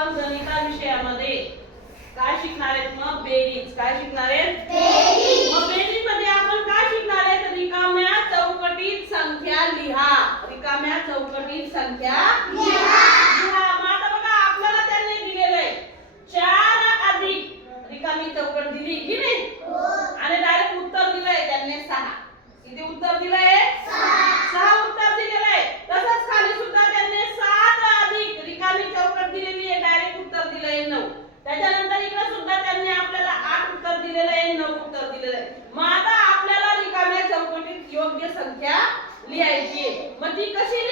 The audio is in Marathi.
आपण गणिता विषयामध्ये काय शिकणार आहेत? मग बेरीज. काय शिकणार आहेत? बेरीज. मग बेरीज मध्ये आपण काय शिकणार आहेत? रिकाम्या चौकटीत संख्या लिहा. रिकाम्या चौकटीत संख्या लिहा. मग आता बघा आपल्याला त्यांनी दिलेलं आहे 4 अधिक रिकामी चौकट दिली की नाही? आणि डायरेक्ट उत्तर दिलंय त्यांनी 6. किती उत्तर दिलंय? 6 उत्तर दिलेलं आहे. तसंच खाली सुद्धा त्यांनी 7 अधिक रिकामी चौकट दिलेली आहे, डायरेक्ट उत्तर दिलंय 9. त्याच्यानंतर इकडे सुद्धा त्यांनी आपल्याला 8 उत्तर दिलेलं आहे, 9 उत्तर दिलेलं आहे. मग आता आपल्याला रिकाम्या चौकटीत योग्य संख्या लिहायची आहे. मग ती कशी